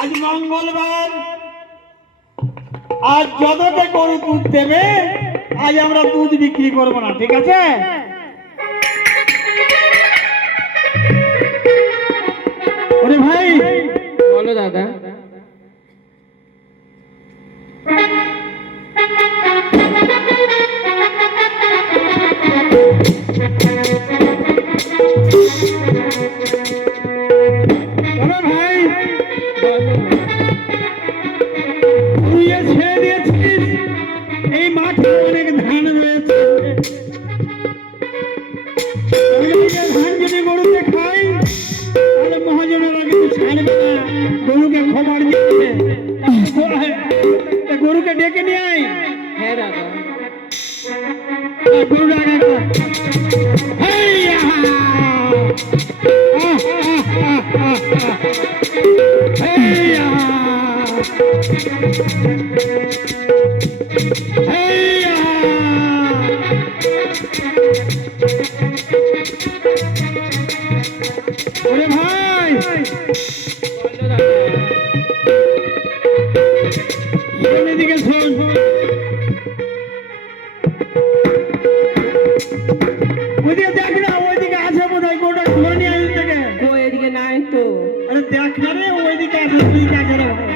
আজ মঙ্গলবার, আজ যতটা গরু দুধ দেবে আজ আমরা দুধ বিক্রি করবো না, ঠিক আছে? ওরে ভাই, বলো দাদা। ওরে ভাই, তুই এ ছেড়ে দিয়েছিস, এই মাঠে অনেক ধান রয়েছে, ধান যদি গরুকে খাই তাহলে মহাজনেরা কিন্তু ছাড়বে না, গরুকে খবর দিচ্ছে। গরুকে ডেকে নিয়ে আয়। হ্যাঁ দাদা। গরু ডাকা কর। হেইয়া! হেইয়া! হেইয়া! ওরে ভাই, বলো দাদা। শোন এদিকে শোন। ওইদিকে দেখ না, ওইদিকে আছে বোধহয়, গোটা ধরে নিয়ে আসিস থেকে। ও এদিকে নাই তো। আরে দেখ না রে, ওইদিকে আছে, ওইদিকে আছে রে ভাই।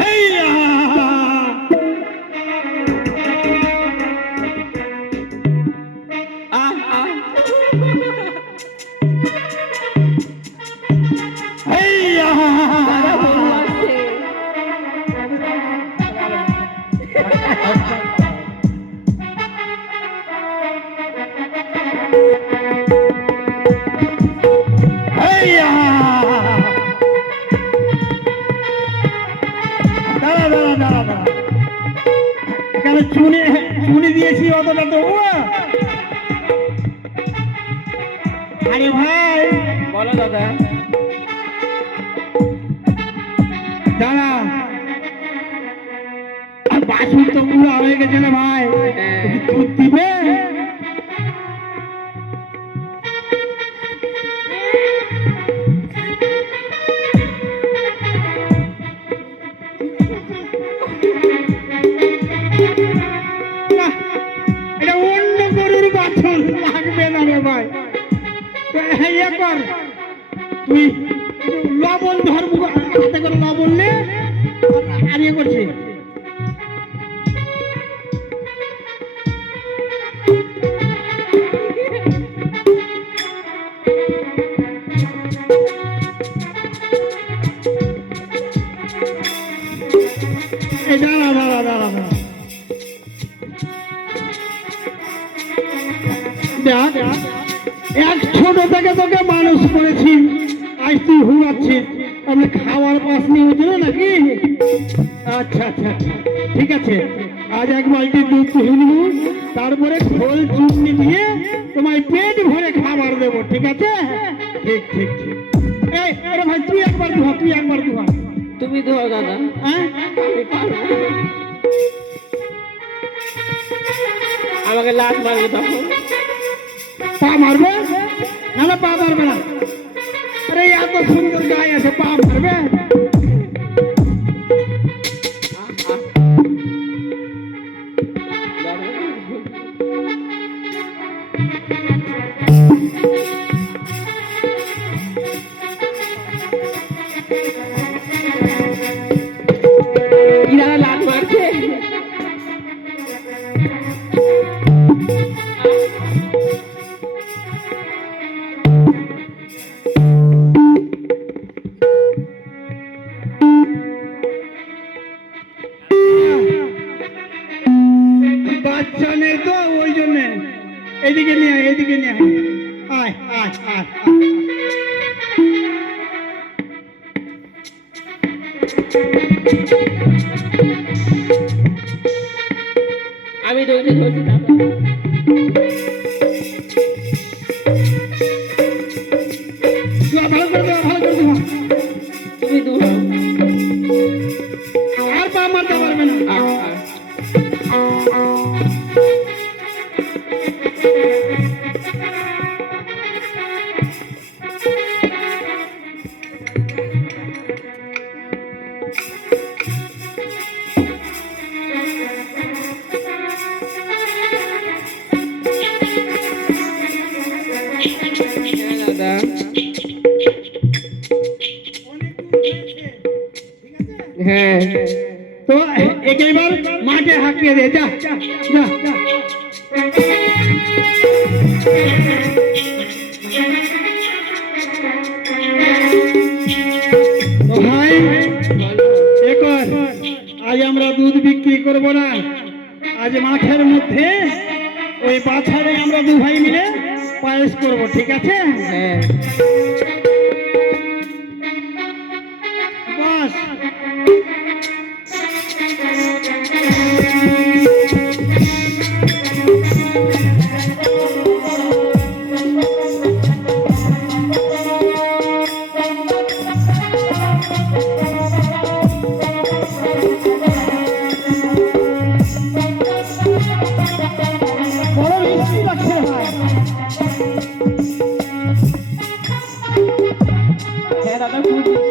হেইয়া! আহ আহ। হেইয়া! দাদা গরু আসছে। হেইয়া! দাঁড়া দাঁড়া দাঁড়া দাঁড়া, এখানে চুনি দিয়েছি অতটা তো। আরে ভাই, বলো দাদা। দাঁড়া, বাছুর তো পুরো হয়ে গেছে না ভাই, তুমি দুধ দিবে? না, এটা অন্য গরুর বাছুর, লাগবে না রে ভাই। তো ইয়ে কর, তুই লবণ ধরবো, হাতে করে লবণ নে, আর ইয়ে করছি। এই দাঁড়া দাঁড়া দাঁড়া দাঁড়া, দেখ, এক ছোট থেকে তোকে মানুষ করেছি, আজ তুই হুড়াচ্ছিস, আমি খাওয়ার পাস নিয়ে উঠল নাকি? আচ্ছা আচ্ছা আচ্ছা, ঠিক আছে, আজ এক বালতি দুধ তুলে নিব, তারপরে খোল চুন্নি দিয়ে তোমায় পেট ভরে খাবার দেবো, ঠিক আছে? ঠিক ঠিক ঠিক। এই আরে ভাই, তুই একবার দুহা, তুই একবার দুহা। তুমি ধোয়া দাদা। হ্যাঁ, আমি পারবো না। আমাকে লাত মারবে তখন। পা মারবে? না না, পা মারবে না। আরে এত সুন্দর গায়ে আছে, পা মারবে? ইনারা লাত মারছে। বাচ্চা নেই তো ওই জন্য। এদিকে নিয়ে আয়, এদিকে নিয়ে আয়, আয় আয় আয়। আমি দৌড়ে ধরছি দাদা। ভালো করে দেওয়া, ভালো করে দেওয়া। তুমি দৌড়ো। আর পা মারতে পারবে না। হ্যাঁ দাদা। হ্যাঁ তো একে এবার মাঠে হাঁকিয়ে দে, যা যা যা। তো ভাই এখন আজ আমরা দুধ বিক্রি করব না, আজ মাঠের মধ্যে ওই বাছারে আমরা দু ভাই মিলে পায়েস করব, ঠিক আছে? হ্যাঁ বাস বড় মিষ্টি লাগছে ভাই। হ্যাঁ দাদা, খুব মিষ্টি।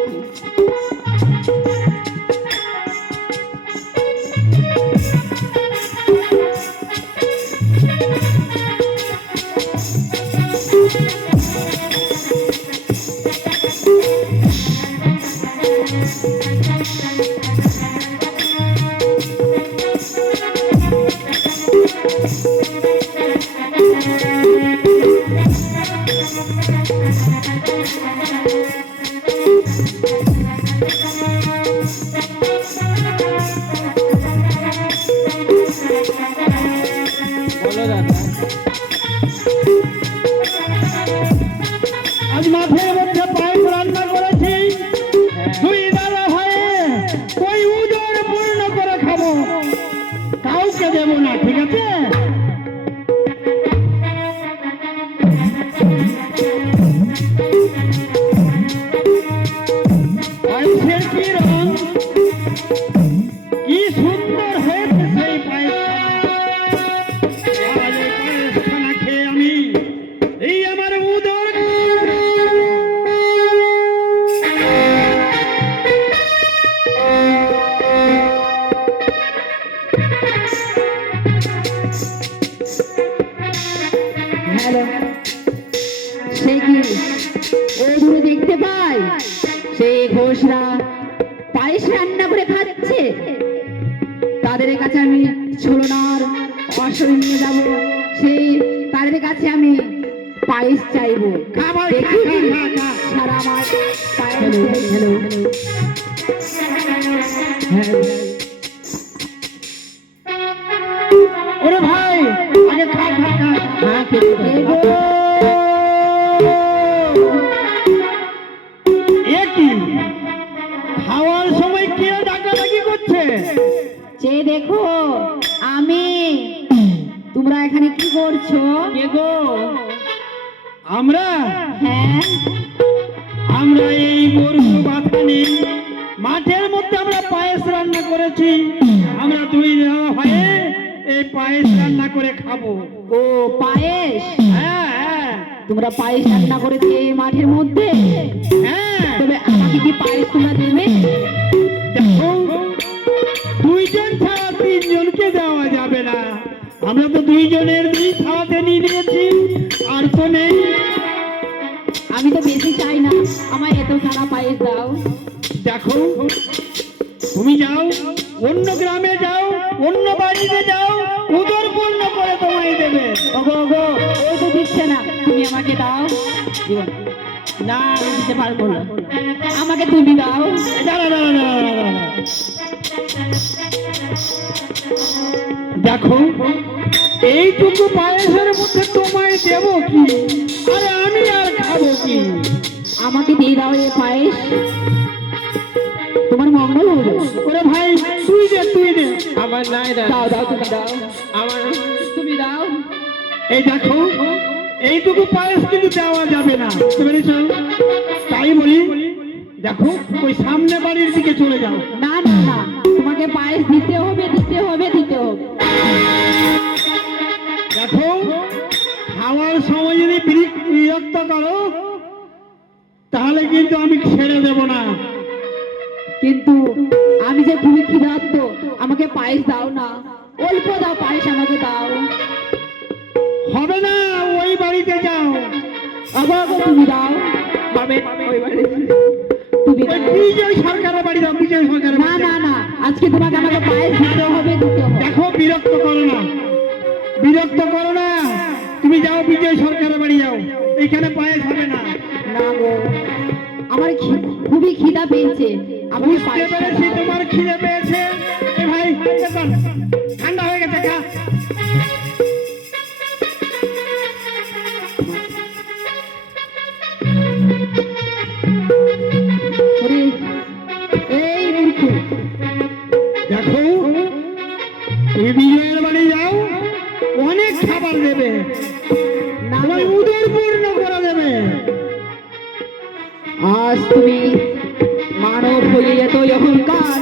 বলো দাদা। আজ মাঠের মধ্যে পায়েস রান্না করেছি, হ্যাঁ দুই দাদা হয়ে ওই উদর পূর্ণ করে খাবো, কাউকে দেবো না, ঠিক আছে? পায়েসের কি রং, কি সুন্দর হয়েছে সেই পায়েসটা। আজ এই পায়েসখানা খেয়ে আমি এই আমার উদর হ্যালো, সে কি ওই দূরে দেখতে পাই সেই ঘোষরা পায়েস রান্না করে খাচ্ছে। তাদের কাছে আমি ছলনার অসরে নিয়ে যাব, সেই তাদের কাছে আমি পায়েস চাইবো। খাবার দেখি খা, খা, খা, খা। সারা আমার পায়েস হ্যালো হ্যালো ওরে ভাই আগে খা খা খা। হ্যাঁ খেতে এগো! এ কি খাওয়ার সময় কে ডাকাডাকি করছে? চেয়ে দেখো আমি। তোমরা এখানে কি করছো? কে গো? আমরা হ্যাঁ আমরা এই গরু বাথানে মাঠের মধ্যে আমরা পায়েস রান্না করেছি, আমরা দুই দাদা হয়ে এই পায়েস রান্না করে খাবো। ও পায়েস, হ্যাঁ হ্যাঁ তোমরা পায়েস রান্না করেছে এই মাঠের মধ্যে। হ্যাঁ। তবে আমাকে কি পায়েস তোমরা দেবে? দেখো, দুইজন ছাড়া তিনজনকে দেওয়া যাবে না, আমরা তো দুইজনের দুই খাওয়াতে নিয়ে নিয়েছি, আর তো নেই। আমি তো বেশি চাই না, আমায় এত সারা পায়েস দাও। দেখো, তুমি যাও অন্য গ্রামে যাও, অন্য বাড়িতে যাও, উদর পূর্ণ করে তোমায় দেবে। ওগো ওগো, ওই তো দিচ্ছে না, তুমি আমাকে দাও। দিব না। না আমি দিতে পারবো না। আমাকে তুমি দাও। দাঁড়া, দাঁড়া, দাঁড়া, দাঁড়া, দাঁড়া। দেখো, এইটুকু পায়েসের মধ্যে তোমায় দেবো কি, আরে আমি আর খাবো কি? আমাকে দিয়ে দাও এই পায়েস, তোমার মঙ্গল হবে। ওরে ভাই তুই দে, তুই দে। আমার নাই দাদা। দাও দাও তুমি দাও, আমার তুমি দাও। এই দেখো, এইটুকু পায়েস কিন্তু দেওয়া যাবে না, বুঝতে পেরেছো? তাই বলি, দেখো ওই সামনে বাড়ির দিকে চলে যাও। না না না, তোমাকে পায়েস দিতে হবে দিতে হবে দিতে হবে। দেখো বিরক্ত করো তাহলে কিন্তু আমি ছেড়ে দেব না। কিন্তু আমি যে খুবই ক্ষুধার্ত, আমাকে পায়েস দাও না, অল্প দাও পায়েস, আমাকে দাও। হবে না, ওই বাড়িতে যাও। আবার তুমি দাও, পাবে ওই বাড়ি। তুমি ওই দাও। বিজয় সরকারের বাড়ি যাও, বিজয় সরকারের না বাড়ি না যাও। না, আজকে তোমাকে আমাকে পায়েস দিতে হবে, দিতে হবে। দেখো বিরক্ত করো না, বিরক্ত করো না, তুমি যাও বিজয় সরকারের বাড়ি যাও, এখানে পায়েস হবে না। না গো, আমার খুবই খিদা পেয়েছে, আমাকে বুঝতে পায়েস পেরেছি দাও। তোমার খিদে পেয়েছে। এ ভাই দেখুন, ঠান্ডা হয়ে গেছে, খা। ওরে, এই মূর্খ, দেখো তুমি বিজয়ের বাড়ি যাও, অনেক খাবার দেবে, না তোমার গো, উদর পূর্ণ করে দেবে। আজ তুমি মানব হয়ে এত অহংকার,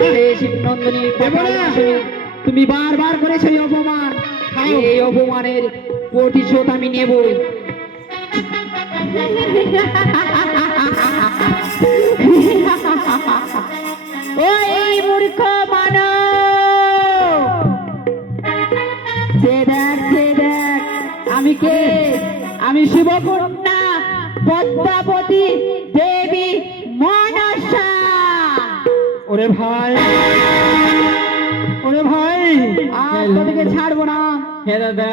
হে শিবনন্দিনী পাতালনাশিনী, তুমি বারবার করেছো এই অপমান, এই অপমানের প্রতিশোধ আমি নেব। ওই মূর্খ মানব, সে দেখ আমি কে, আমি শিবকন্যা পদ্মাবতী দেবী মনসা। ওরে ভাই, ওরে ভাই, আজ তোদেরকে ছাড়বো না, হ্যাঁ দাদা।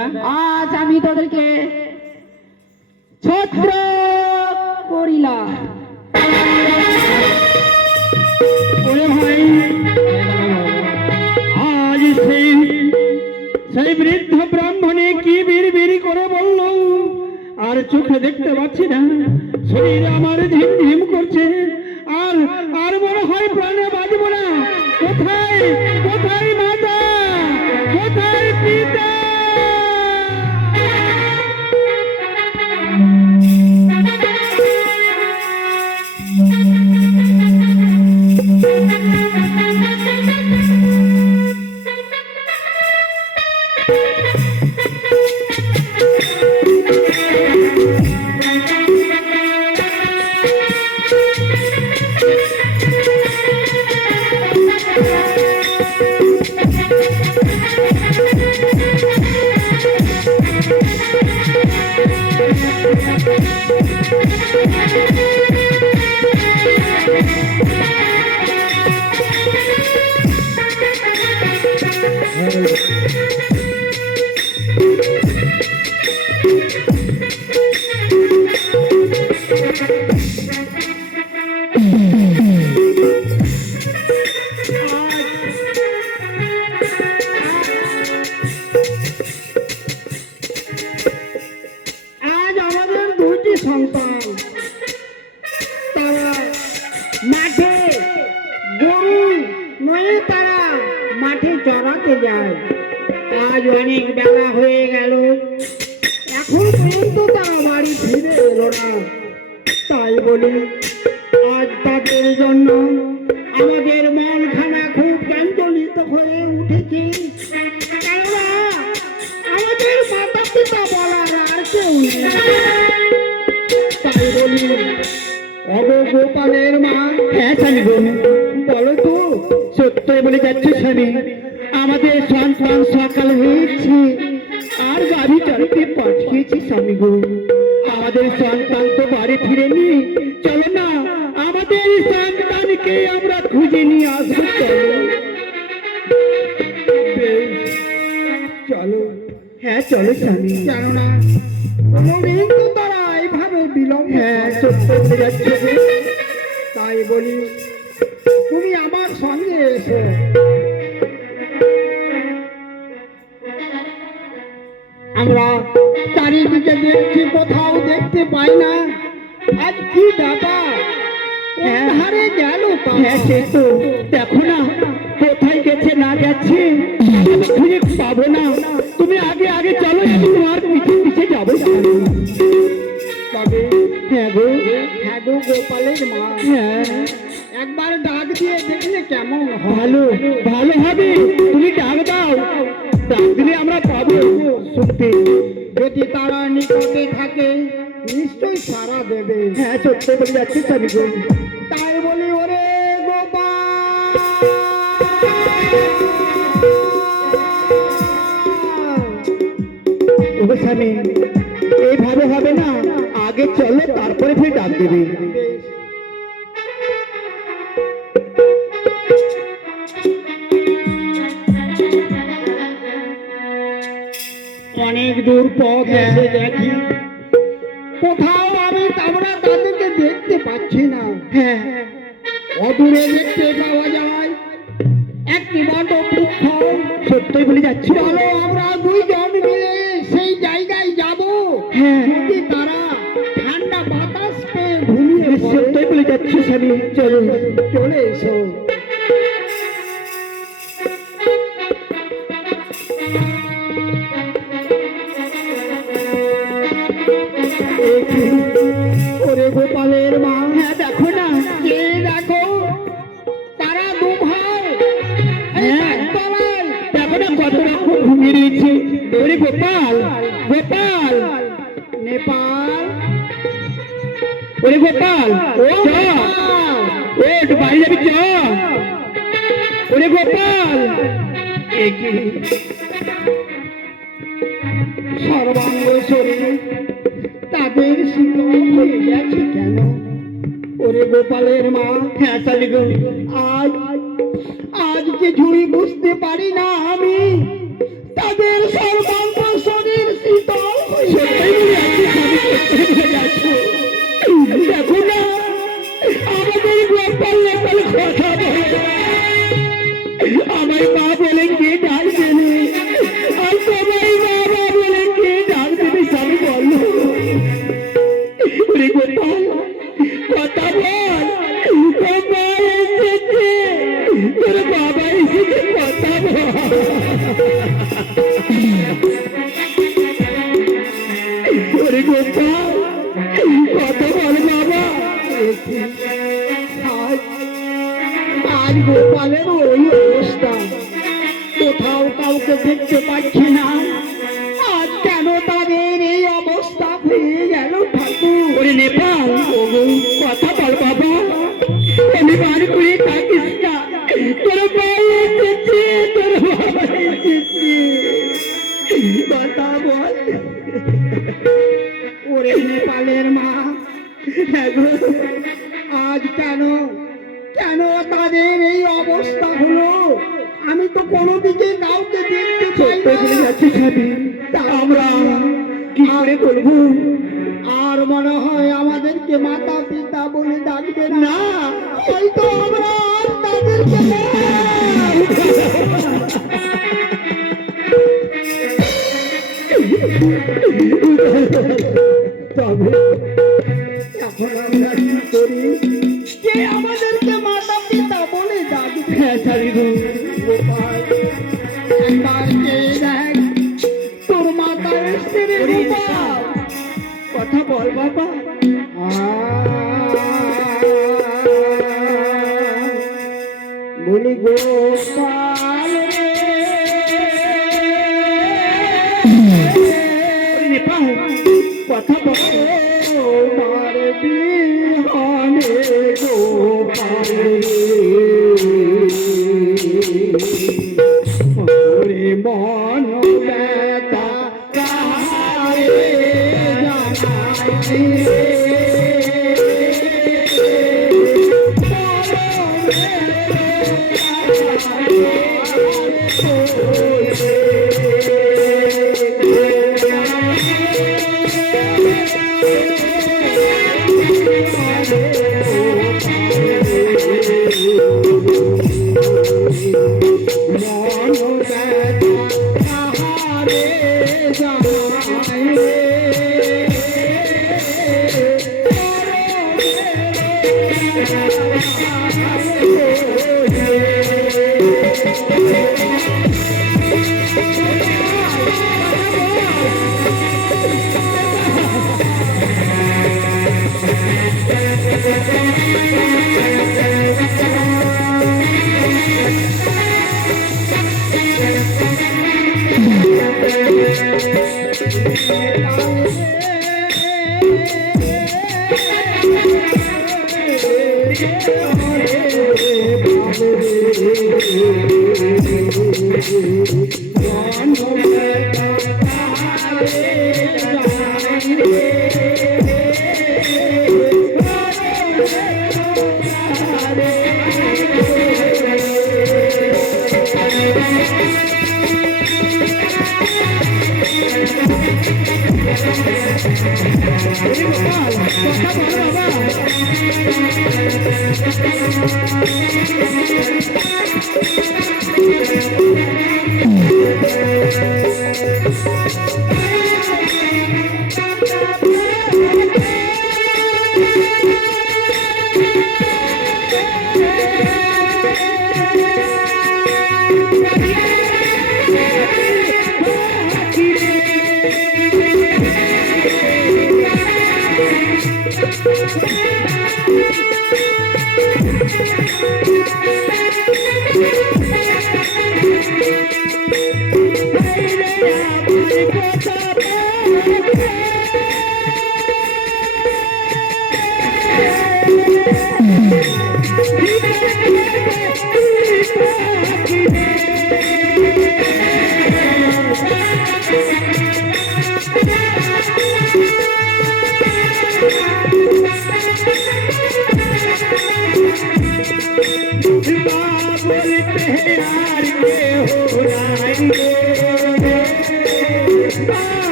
আজ আমি তোদেরকে ছত্র করিলাম। ওরে ভাই, আজ সেই বৃদ্ধ ব্রাহ্মণে কি বিড় করে বলল, আর চোখে দেখতে পাচ্ছি না, শরীর আমার ঝিমঝিম করছে, আর আর মনে হয় প্রাণে বাঁচব না। কোথায় কোথায় মাতা, কোথায় পিতা? আজ আমাদের দুটি সন্তান, তারা মাঠে গরু নয়, তারা মাঠে চড়াতে যায়। আজ অনেক বেলা হয়ে গেল, এখন পর্যন্ত তারা বাড়ি ফিরে এলো না। তাই বলি আজ তাদের জন্য আমাদের মনখানা খুব চঞ্চলিত হয়ে উঠেছে। কেননা আমাদের মাতা পিতা বলার আর কেউ নেই। তাই বলি অব গোপালের মা, হ্যাঁ স্বামী গো, বলো তো সত্যই বলে যাচ্ছে স্বামী, আমাদের সন্তান সকাল হয়েছে আর বাড়ি চড়তে পাঠিয়েছি স্বামী গো, আমাদের সন্তান তো বাড়ি ফিরেনি, চলো না আমাদের সন্তানকে আমরা খুঁজে নিয়ে আসবো। চলো বেশ, চলো। হ্যাঁ চলো স্বামী, কেননা কোনোদিন তো তারা এইভাবে বিলম্ব, হ্যাঁ সত্য বলে যাচ্ছে গো। তাই বলি তুমি আমার সঙ্গে এসো। আমরা চারিদিকে দেখছি, কোথাও দেখতে পাই না, আজ কি ব্যাপার, হারে গেল? হ্যাঁ সে তো দেখো না, কোথায় গেছে না গেছে খুঁজে পাবো না। তুমি আগে আগে চলো, আমি তোমার পিছিয়ে পিছিয়ে যাবো। তবে হ্যাঁ গো, হ্যাঁ গো গোপালের মা, হ্যাঁ একবার ডাক দিয়ে দেখলে কেমন? ভালো ভালো হবে, তুমি ডাক দাও, ডাক দিলে আমরা পাবো শুনতে। যদি তারা নিকটে থাকে, সারা দেবে। হ্যাঁ সত্য বলে যাচ্ছি স্বামী গো। তাই বলি ওরে ওগো স্বামী এইভাবে হবে না, আগে চলো তারপরে ফের ডাক দেবে। অনেক দূর পথ এসে দেখি কোথাও আমরা তাদেরকে দেখতে পাচ্ছি না। হ্যাঁ অদূরে দেখতে পাওয়া যায় একটি বড় বৃক্ষ। সত্যই বলে যাচ্ছি। চলো আমরা দুইজন মিলে সেই জায়গায় যাব। হ্যাঁ যদি তারা ঠান্ডা বাতাস পেয়ে ঘুমিয়ে পড়ে, সত্যই বলে যাচ্ছি স্বামী, চলো। চলে এসো। ওরে গোপালের মা, হ্যাঁ দেখো না, কে দেখো তারা দু ভাই এই হ্যাঁ। গাছতলায়। দেখো না কত রকম ঘুমিয়ে রয়েছে। ওরে গোপাল, গোপাল, নেপাল ওরে গোপাল, ও চ, ওঠ বাড়ি যাবি চ। ওরে গোপাল, এ কি সর্বাঙ্গ শরীর তাদের শীতল হয়ে গেছে কেন? ওরে গোপালের মা, হ্যাঁ স্বামী গো। আজ আজ কিছুই বুঝতে পারি না আমি, তাদের সর্বাঙ্গ শরীর শীতল হয়ে সত্যই বলে যাচ্ছি স্বামী, সত্যই বলে যাচ্ছি। দেখো না আমাদের গোপাল গোপাল কথা বলে, আমার মা বলে কে ডাক দেবে, আর তোমার বাবা বলে কে ডাক দেবে স্বামী বলো। ওরে গোপাল কথা বল, তোর মা এসেছে, তোর বাবা এসেছে, কথা বল। ওরে গোপাল কথা বল বাবা। আজ আজ গোপালের ওই অবস্থা, কোথাও কাউকে দেখতে পাচ্ছি না। আজ কেন তাদের এই অবস্থা হয়ে গেল ঠাকুর? ওরে নেপাল ওগো কথা বল বাবা, আমি বার করে থাকিস না, তোর ভাই এসেছে, তোর বাবা এসেছে, কথা বল। ওরে নেপালের মা, হ্যাঁ গো, আজ কেন কেন তাদের এই অবস্থা হলো? আমি তো কোনো দিকে কাউকে দেখতে পাই সত্যি বলে না। যাচ্ছি স্বামী, তা আমরা কি করে বলবো? আর মনে হয় আমাদেরকে মাতা পিতা বলে ডাকবে না, হয়তো আমরা আর তাদেরকে তবে এখন আমরা কি করি? কে আমাদেরকে মাতা পিতা বলে ডাকবে? হ্যাঁ স্বামী গো, গোপাল, একবার চেয়ে দেখ তোর মাতা এসছে রে গোপাল। কথা বল বাবা। বলি গোপাল রে, নেপাল কথা বল। মার বিহনে গোপাল রে, ওরে মন ব্যথা কাহারে জানাই রে।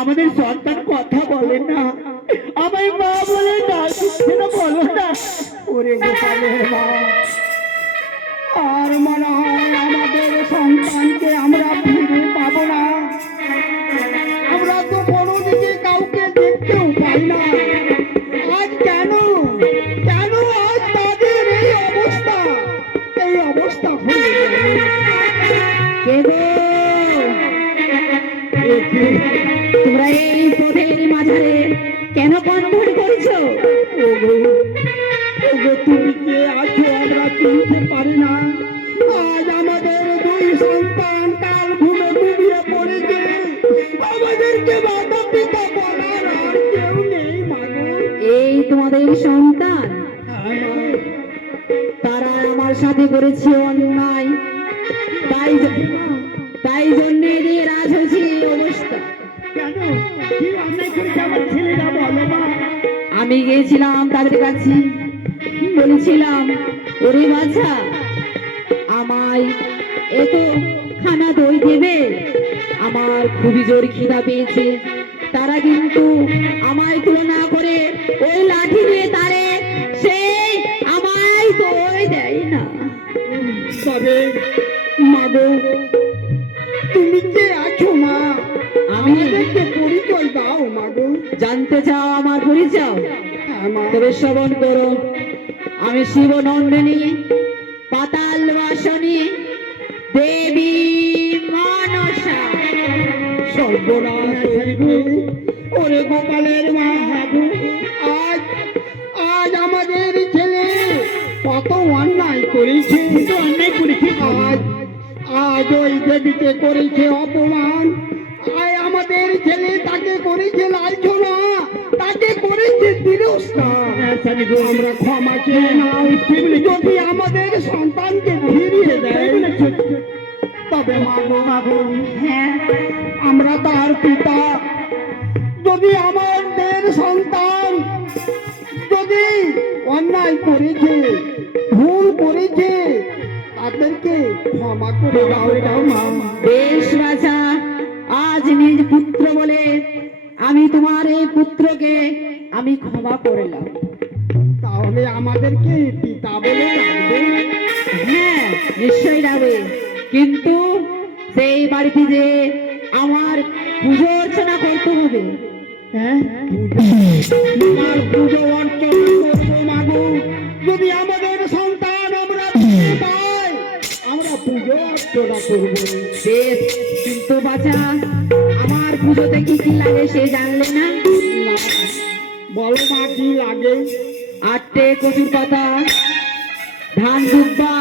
আমাদের সন্তান কথা বলে না, আমায় মা বলে ডাকছে না, বলো না। ওরে গোপালের মা, আর মনে হয় আমাদের সন্তানকে আমরা ফিরে পাবো না। আমরা তো কোনো দিকে কাউকে দেখতেও পাই না। আজ কেন কেন আজ তাদের এই অবস্থা হয়ে গেল? কে গো? তোমরা এই পথের মাঝারে কেন কনভর করছো? তুমি কে আছো আমরা চিনতে পারি না। আজ আমাদের দুই সন্তান কাল ঘুমে ডুবিয়ে পড়েছে। আমাদেরকে মাতা পিতা বলার আর কেউ নেই মাগো। এই তোমাদের সন্তান, তারা আমার সাথে করেছে অন্যায়, তাই জন্য এদের আজ হয়েছে এই অবস্থা। কেন কি অন্যায় করেছে আমার ছেলেরা, বলো মা। আমি গিয়েছিলাম তাদের কাছে, বলেছিলাম ওরে বাছা আমায় এত খানা দই দেবে, আমার খুবই জোর খিদা পেয়েছে। তারা কিন্তু আমায় তুলনা করে ওই লাঠি দিয়ে তারে সেই আমায় দই দেয় না। তবে মাগো তুমি কে আছো মা? আমি আমাদেরকে পরিচয় দাও মাগো। জানতে চাও আমার পরিচয়? হ্যাঁ মা। তবে শ্রবণ করো, আমি শিবনন্দিনী পাতাল বাসনী দেবী মনসা। সর্বনাশ হইবে। ওরে গোপালের মা, আজ আজ আমাদের ছেলে কত অন্যায় করেছে। আজ ওই দেবীকে করেছে অপমান। আয় আমাদের ছেলে তাকে করেছে লাঞ্ছনা, তাকে করেছে তিরস্কার। আমরা ক্ষমা চেয়ে নাও, যদি আমাদের সন্তানকে ফিরিয়ে দেয়। তবে মাগো, হ্যাঁ, আমরা তার পিতা। যদি আমাদের সন্তান যদি অন্যায় করেছে, ভুল করেছে, তাদেরকে ক্ষমা করে দাও মা। বেশ বাছা, আজ নিজ পুত্র বলে আমি তোমার এই পুত্রকে আমি ক্ষমা করলাম। তাহলে আমাদেরকে পিতা বলে ডাকবে? হ্যাঁ, নিশ্চয়ই যাবে, কিন্তু সেই বাড়িতে যে আমার পুজো অর্চনা করতে হবে। হ্যাঁ, তোমার পুজো অর্চনা করবো মাগো। যদি আমাদের সন্তান আমরা ফিরে পাই, আমরা পুজো অর্চনা করবো। বেশ, কিন্তু বাছা আমার পুজোতে কি কি লাগে সে জানলে না? না, বলো মা কি লাগে? 8টে কচুর পাতা, ধান দুব্বা,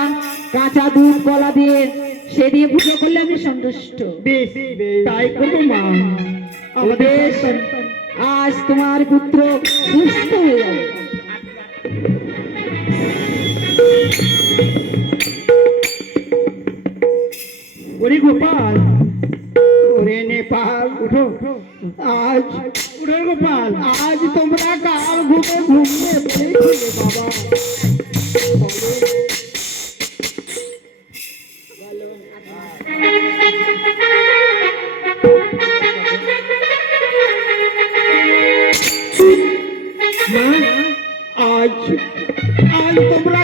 কাঁচা দুধ কলা দিয়ে সে দিয়ে পুজো করলে আমি সন্তুষ্ট। বেশ, তাই করবো মা। আমাদের আজ তোমার পুত্র সুস্থ হয়ে যাবে। ওরে গোপাল, ওরে নেপাল, উঠো আজ, উঠো গোপাল, আজ তোমরা কাল ঘুমিয়ে পড়েছিলে বাবা। মা, আজ তোমরা